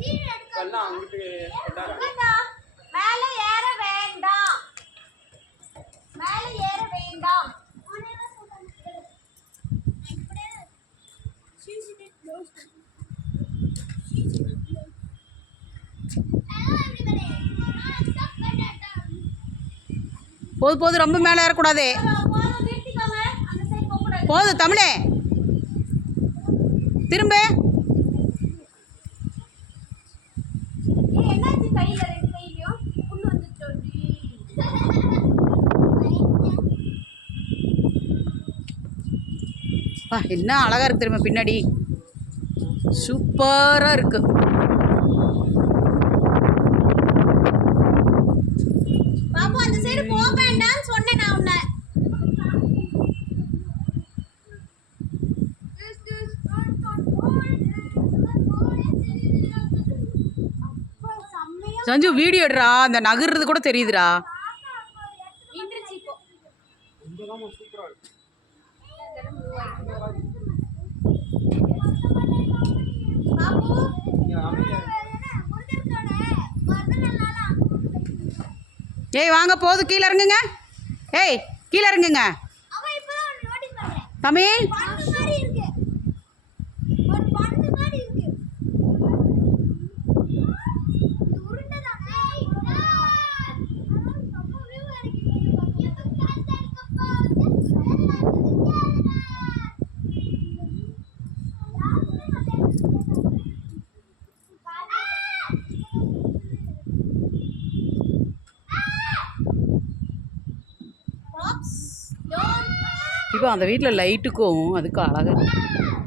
மேலே ஏற வேண்டாம், மேலே ஏற வேண்டாம். போதும் போதும், ரொம்ப மேலே ஏறக்கூடாது. போதும் தமிழே, திரும்ப. என்ன அழகா இருக்கு தெரியுமா பின்னாடி, சூப்பரா இருக்கு. பாப்பா அந்த சைடு போக வேண்டாம்னு சொன்னேன் நான் உன்னை. சஞ்சு வீடியோ எடுறா, அந்த நகர்றது கூட தெரியுதுடா. ஏய் வாங்க, போதும், கீழே இறங்குங்க. ஏய் கீழே இறங்குங்க. தமிழ் இப்போ அந்த வீட்டில் லைட்டுக்கும் அதுக்கும் அழகாக